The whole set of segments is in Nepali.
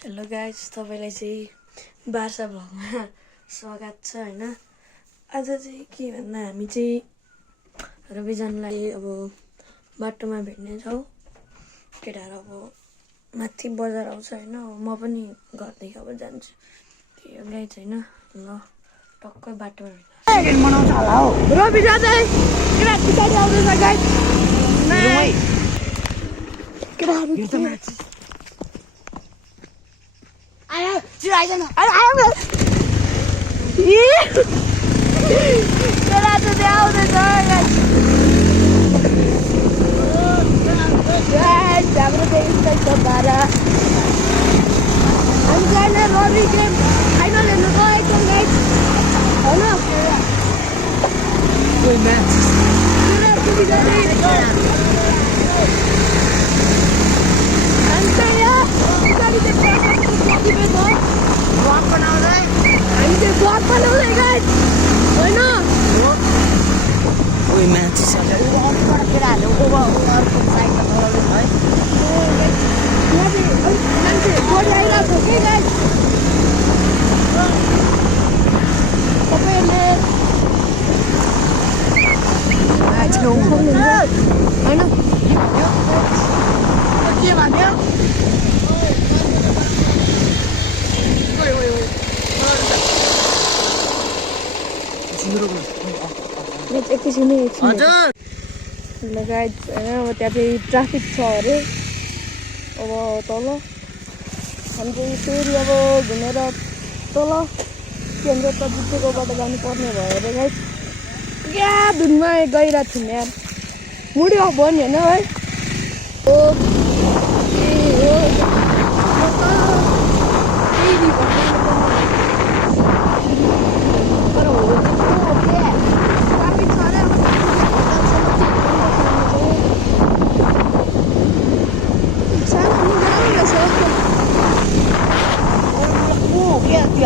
हेलो गाइज, तपाईँलाई चाहिँ बार्सा भ्लगमा स्वागत छ होइन। आज चाहिँ के भन्दा हामी चाहिँ रविजनलाई अब बाटोमा भेट्नेछौँ। केटाहरू अब माथि बजार आउँछ होइन। म पनि घरदेखि अब जान्छु त्यो गाइज होइन। ल टक्कै बाटोमा भेट्छ मनाउँछ होला हौ। रविजन चाहिँ केटा पछाडि आउँदैछ गाइज। केटाहरू आइदैन हाम्रो देश बाह्र हामी जाने रवि गेम फाइनल हेर्नु गएको गाइस होइन। एकैछिन लगायत होइन। अब त्यहाँ चाहिँ ट्राफिक छ अरे। अब तल हामी चाहिँ फेरि अब घुमेर तल के भन्छ त जुत्तेकोबाट जानुपर्ने भयो अरे गाइस। क्या धुनमा गइरहेको थियौँ यार। मुडी अफ भयो नि होइन है।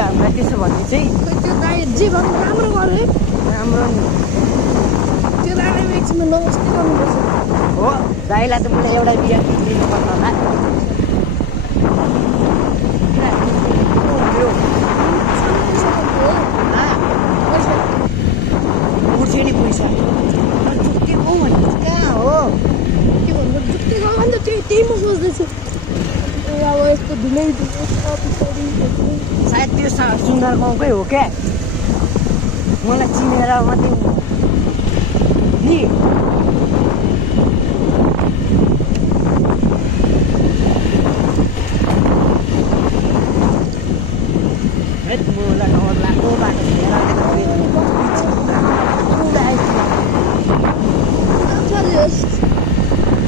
हामीलाई त्यसो भन्ने चाहिँ त्यो दाइ जे भन्नु राम्रो गर्यो है। राम्रो नि त्यो दाइलाई एकछिनमा नमस्ते गर्नुपर्छ हो। दाइलाई त मलाई एउटा बिहा दिनुपर्छ होला। उठ्यो नि पैसा जुत्तेको भन्नु कहाँ हो के भन्नु। जुत्तेको अन्त त्यही म सोच्दैछु। अब यस्तो धुलै पछाडि सायद त्यो सुन्दर गाउँकै हो क्या। मलाई चिनेर मात्रै नि मलाई डर लाग्दो बाटो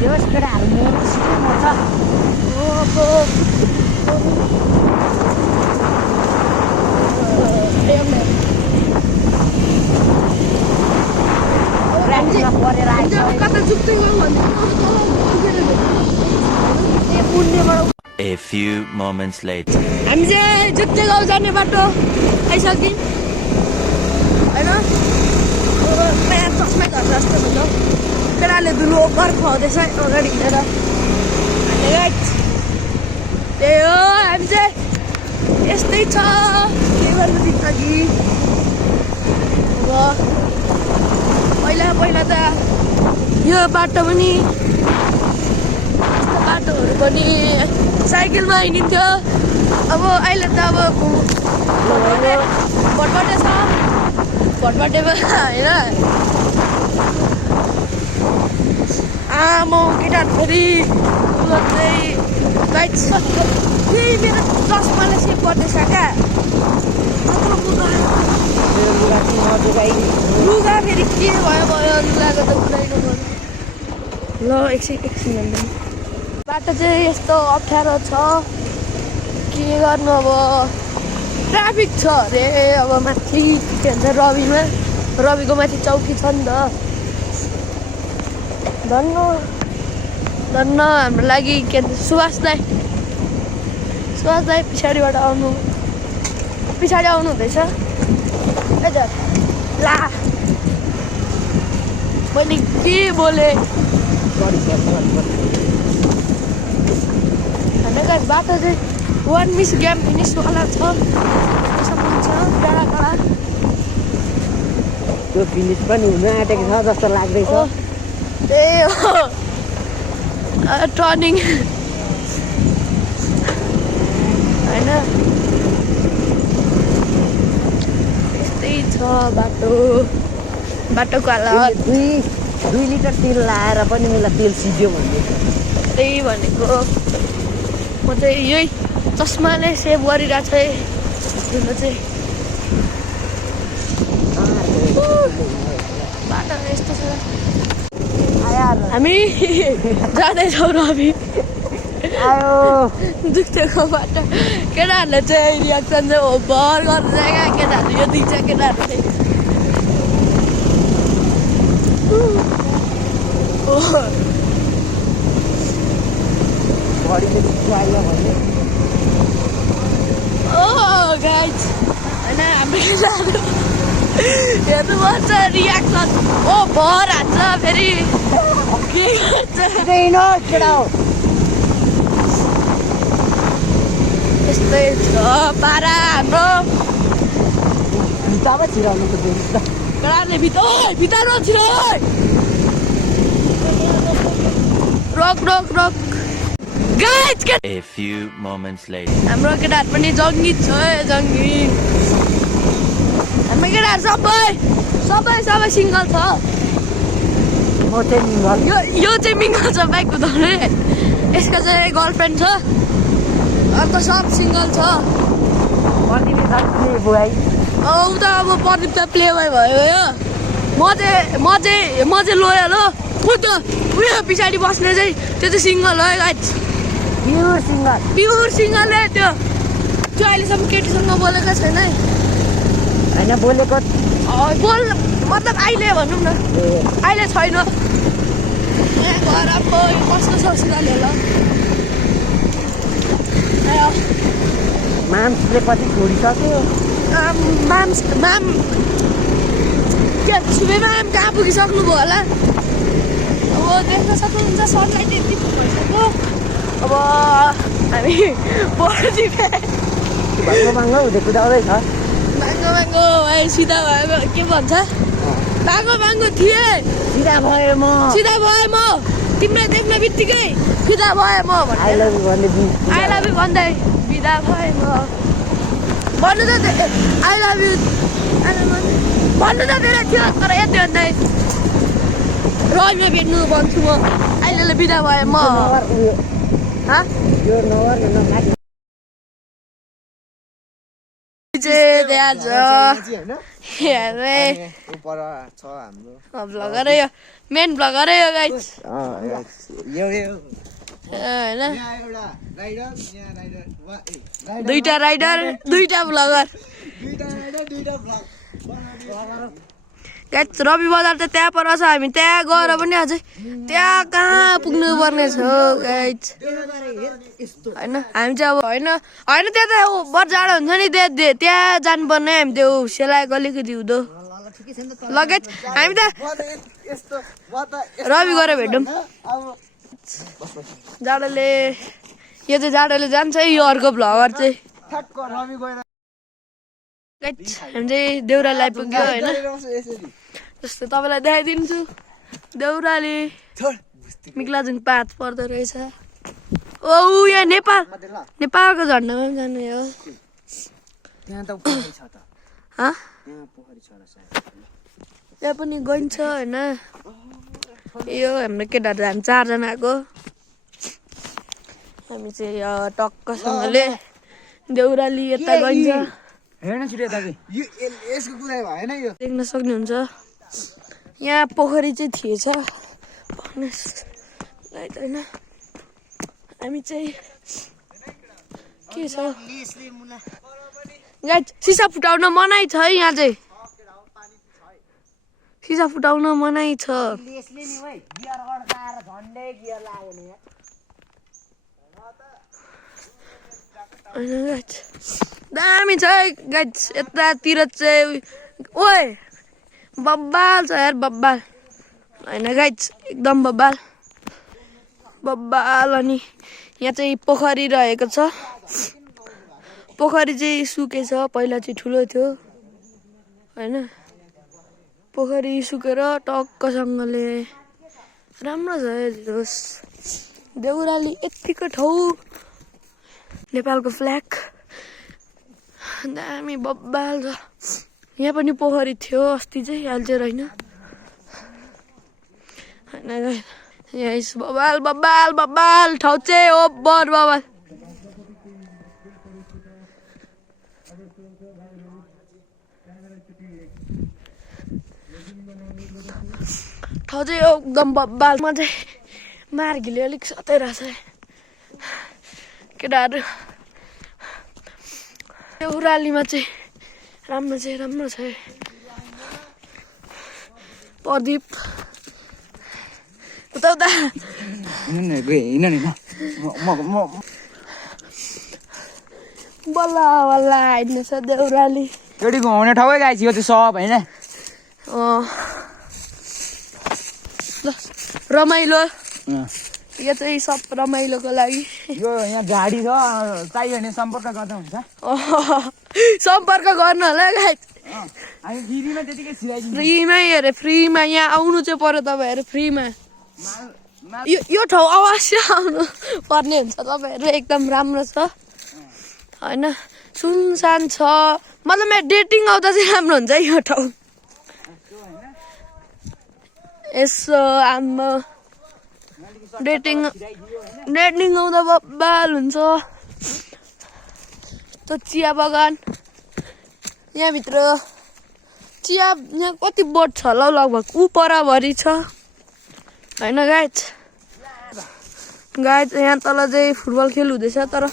देवस केटाहरू मर्छ छिटो मर्छ। A few moments later. हामी चाहिँ जुत्ते गाउँ जाने बाटो आइसक्यौँ होइन। अब नयाँ चस्मै घर जस्तो हुन्छ। केटाले धुलो ओकर खुवाउँदैछ अगाडि हिँडेर। त्यही हो हामी चाहिँ यस्तै छ के गर्नु जिन्दगी। अब पहिला त यो बाटो पनि यस्तो बाटोहरू पनि साइकलमा हिँडिन्थ्यो। अब अहिले त अब भटबाटे छ। भटबाटेमा होइन आमा केटाहरू फेरि फेरि मेरो चस्माले सेभ गर्दैछ क्या। लुगा फेरि के भयो लुगाको त कुरै नगर्नु। ल एकछिन बाटो चाहिँ यस्तो अप्ठ्यारो छ के गर्नु। अब ट्राफिक छ अरे। अब माथि के भन्छ रविको माथि चौकी छ नि त। धन्न हाम्रो लागि के भन्छ सुभाष दाई पछाडि आउनु हुँदैछ। ला मैले के बोले बाटो चाहिँ 1 मिस गेम फिनिसवाला छ सम्म छ डाँडा त्यो फिनिस पनि हुन आँटेको छ जस्तो लाग्दैछ त्यही हो टर्निङ होइन त्यस्तै छ बाटोको हालत 2 लिटर तेल लाएर पनि मलाई तेल सिध्यो भन्दै छ त्यही भनेको म चाहिँ यही चस्माले सेभ गरिरहेको छु है जुन चाहिँ बाटो यस्तो छ हामी जाँदैछौँ रवि आयो दुख्नेको बाटो केटाहरूले चाहिँ रियाक्सन चाहिँ हो भर गर्नु चाहिँ क्या केटाहरू यो दिन्छ केटाहरू चाहिँ गाइज होइन हाम्रो केटाहरू हेर्नुपर्छ रियाक्सन भर हान्छ फेरि के गर्छ यस्तै छ पारा हाम्रो भित्तामा छिराउनुको केटाहरूले भित्तामा छिरो रोक guys A few moments later. हाम्रो केटाहरू पनि जङ्गी छ जङ्गी हाम्रो केटाहरू सबै सिङ्गल छ म चाहिँ मिङ्गल यो चाहिँ मिङ्गल छ बाइक कुदाउने यसको चाहिँ गर्लफ्रेन्ड छ अन्त सब सिङ्गल छ बुहाई त अब प्रदीप त प्ले भयो म चाहिँ लोयल हो उयो पछाडि बस्ने चाहिँ त्यो चाहिँ सिङ्गल हो गाइज प्युर सिङ्गल है त्यो अहिलेसम्म केटीसँग बोलेको छैन है होइन बोलेको मतलब अहिले भनौँ न अहिले छैन यहाँ घर अब कस्तो छ सिराले होला माम्सले कति छोडिसक्यो सुबे माम कहाँ पुगिसक्नुभयो होला अब देख्न सक्नुहुन्छ सनलाइट यति भइसक्यो अब हामी बाङ्गो हुँदै कुदाउँदैछ बाङ्गो सिधा भयो के भन्छ बाङ्गो थिएँ सिधा भएँ म तिमीलाई देख्ने बित्तिकै फिदा भएँ म आई लभ यु भन्दै बिदा भएँ म भन्नु त आई लभ यु भन्नु त धेरै थियो तर यति भन्दै रहिमा भेट्नु भन्छु म अहिले बिदा भएँ म भ्लगर यो मेन भ्लगर यो गाइस होइन दुईटा राइडर दुईटा भ्लगर गाइस रवि बजार त त्यहाँ पर छ हामी त्यहाँ गएर पनि अझै त्यहाँ कहाँ पुग्नु पर्ने छ गाइस होइन हामी चाहिँ अब होइन त्यहाँ त बर जाडो हुन्छ नि त्यहाँ जानुपर्ने हामी त्यो सेलाएको अलिकति हुँदो ल गाइस हामी त रवि गएर भेटौँ जाडोले यो चाहिँ जाडोले जान्छ है यो अर्को भ्लगर चाहिँ हामी चाहिँ देउराली आइपुग्यो होइन जस्तो तपाईँलाई देखाइदिन्छु देउराली मिक्लाजुङ 5 पर्दो रहेछ यहाँ नेपालको झन्डामा पनि जाने हो त्यहाँ पनि गइन्छ होइन यो हाम्रो केटाहरू हामी 4 जना आएको हामी चाहिँ टक्कसँगले देउराली यता गइन्छ देख्न सक्नुहुन्छ यहाँ पोखरी चाहिँ थिएछ होइन हामी चाहिँ के छ यहाँ सिसा फुटाउन मनाइ छ है यहाँ चाहिँ सिसा फुटाउन मनाइ छ दामी छ है गाइस यतातिर चाहिँ ओए बब्बाल छ यार बब्बाल होइन गाइस एकदम बब्बाल अनि यहाँ चाहिँ पोखरी रहेको छ पोखरी चाहिँ सुकेछ पहिला चाहिँ ठुलो थियो हैन पोखरी सुकेर टक्कसँगले राम्रो छ हेर्नुहोस् देउराली यतिको ठाउँ नेपालको फ्ल्याग दामी बब्बाल छ यहाँ पनि पोखरी थियो अस्ति चाहिँ अहिले चाहिँ रहेन हैन यस बब्बाल बब्बाल बब्बाल ठाउँ चाहिँ ओभर बब्बाल ठाउँ चाहिँ एकदम बब्बाल म चाहिँ मार्गीले अलिक सताइरहेछ केटाहरू देउरालीमा चाहिँ राम्रो छ प्रदीप उता बल्ल बल्ल हिँड्नु छ देउराली एउटै घुमाउने ठाउँै गाइस यो चाहिँ सब हैन ल रमाइलो यो चाहिँ सब रमाइलोको लागि यो यहाँ गाडी छ चाहियो भने सम्पर्क गर्दा हुन्छ सम्पर्क गर्नु होला गाइस हामी फ्रीमा त्यतिकै सिराइदिन्छ फ्रीमै अरे फ्रीमा यहाँ आउनु चाहिँ पर्यो तपाईँहरू फ्रीमा यो ठाउँ अवश्य आउनु पर्ने हुन्छ तपाईँहरू एकदम राम्रो छ हैन सुनसान छ मतलब यहाँ डेटिङ आउँदा चाहिँ राम्रो हुन्छ यो ठाउँ यसो आम्मा डेटिङ आउँदा बब्बाल हुन्छ त्यो चिया बगान यहाँभित्र चिया यहाँ कति बोट छ होला लगभग ऊ परभरि छ होइन गाइज यहाँ तल चाहिँ फुटबल खेल हुँदैछ तर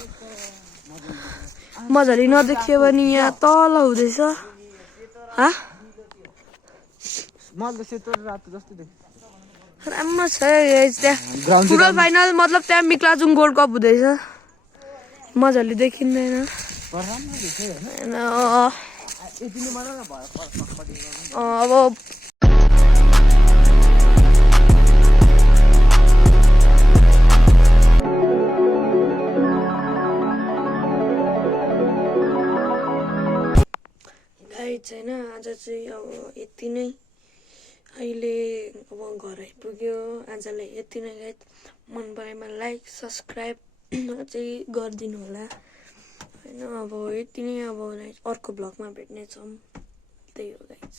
मजाले नदेखियो भने यहाँ तल हुँदैछ राम्रो छ त्यहाँ फुटबल फाइनल मतलब त्यहाँ मिक्लाजुङ गोल्ड कप हुँदैछ मजाले देखिँदैन अब गाइज होइन आज चाहिँ अब यति नै अहिले अब घर आइपुग्यो आजलाई यति नै गाइज मन परेमा लाइक सब्सक्राइब चाहिँ गरिदिनु होला होइन अब यति नै अब अर्को भ्लगमा भेट्नेछौँ त्यही हो गाइज